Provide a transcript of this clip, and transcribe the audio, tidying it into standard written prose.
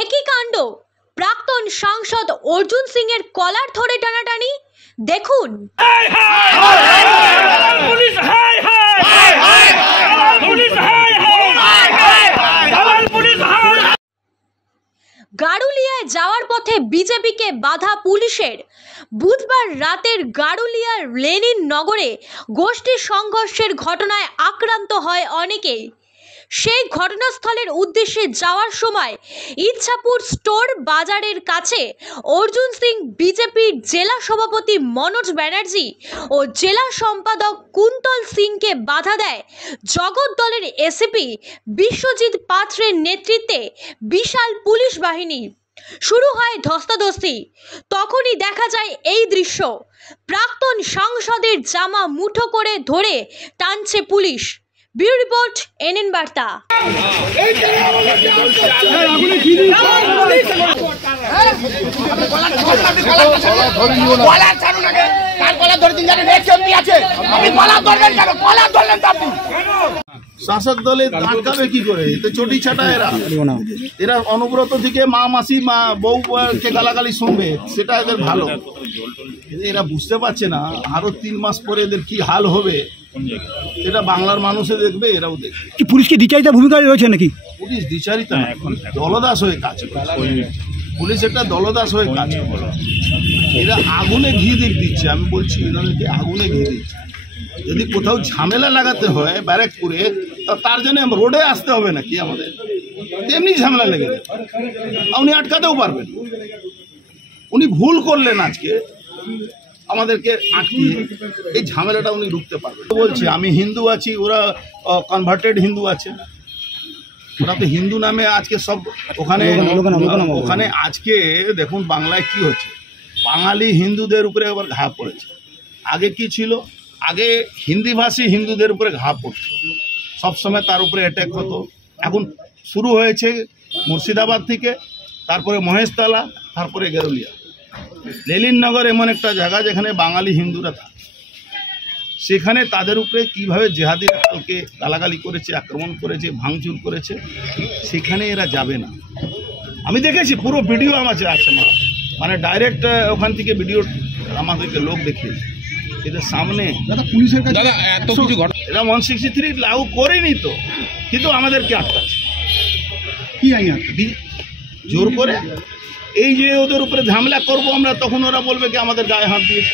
একই কাণ্ড, প্রাক্তন সাংসদ অর্জুন সিং এর কলার ধরে টানাটানি দেখুন। গাড়ুলিয়ায় যাওয়ার পথে বিজেপিকে বাধা পুলিশের। বুধবার রাতের গাড়ুলিয়ার লেনিন নগরে গোষ্ঠী সংঘর্ষের ঘটনায় আক্রান্ত হয় অনেকেই। সেই ঘটনাস্থলের উদ্দেশ্যে যাওয়ার সময় ইচ্ছাপুর স্টোর বাজারের কাছে অর্জুন সিং বিজেপির জেলা সভাপতি মনোজ ব্যানার্জি ও জেলা সম্পাদক কুন্তল সিংকে বাধা দেয় জগৎ দলের এসিপি বিশ্বজিৎ পাত্রের নেতৃত্বে বিশাল পুলিশ বাহিনী। শুরু হয় ধস্তাধস্তি। তখনই দেখা যায় এই দৃশ্য, প্রাক্তন সাংসদের জামা মুঠো করে ধরে টানছে পুলিশ। ব্যুরো রিপোর্ট, এনএন বার্তা। শাসক দলে আটকাবে কি করে? এতে চটি ছাটা এরা অনুব্রত থেকে মা মাসি মা বউকে গালাগালি শুনবে, সেটা এদের ভালো। এরা বুঝতে পারছে না আরো 3 মাস পরে এদের কি হাল হবে, সেটা বাংলার মানুষে দেখবে, এরাও দেখবে। কি পুলিশ কি দ্বিচারিতা ভূমিকা রয়েছে নাকি? পুলিশ দ্বিচারিতা না, এখন দলদাস হয়ে কাজ করে। পুলিশ একটা দলদাস হয়ে কাজ করে। এরা আগুনে ঘি দিচ্ছে, আমি বলছি এনাদেরকে আগুনে ঘি দিচ্ছে। যদি কোথাও ঝামেলা লাগাতে হয় ব্যারাকপুরে, তার জন্য রোডে আসতে হবে নাকি আমাদের? তেমনি ঝামেলা লেগে যাবে, উনি আটকাতেও পারবেন। উনি ভুল করলেন আজকে আমাদেরকে আটকিয়ে, এই ঝামেলাটা উনি রুখতে পারবেন। বলছি আমি হিন্দু আছি, ওরা কনভার্টেড হিন্দু আছে, ওরা তো হিন্দু নামে আজকে সব ওখানে আজকে দেখুন বাংলায় কি হচ্ছে, বাঙালি হিন্দুদের উপরে আবার ঘা পড়েছে। আগে কি ছিল? আগে হিন্দিভাষী হিন্দুদের উপরে ঘা পড়ছে, সবসময় তার উপরে অ্যাটাক হতো। এখন শুরু হয়েছে মুর্শিদাবাদ থেকে, তারপরে মহেশতলা, তারপরে গাড়ুলিয়া। লেনিননগর এমন একটা জায়গা যেখানে বাঙালি হিন্দুরা থাকে, সেখানে তাদের উপরে কীভাবে জেহাদিরা কালকে গালাগালি করেছে, আক্রমণ করেছে, ভাঙচুর করেছে, সেখানে এরা যাবে না। আমি দেখেছি, পুরো ভিডিও আমার আছে, মানে ডাইরেক্ট ওখান থেকে ভিডিও আমাদেরকে লোক দেখিয়েছে। এদের সামনে পুলিশের কাছে এরা 163 লাগু করেনি তো, কিন্তু আমাদেরকে আটকাচ্ছে কি জোর করে। এই যে ওদের উপরে ঝামেলা করবো আমরা, তখন ওরা বলবে কি আমাদের গায়ে হাত দিয়েছে।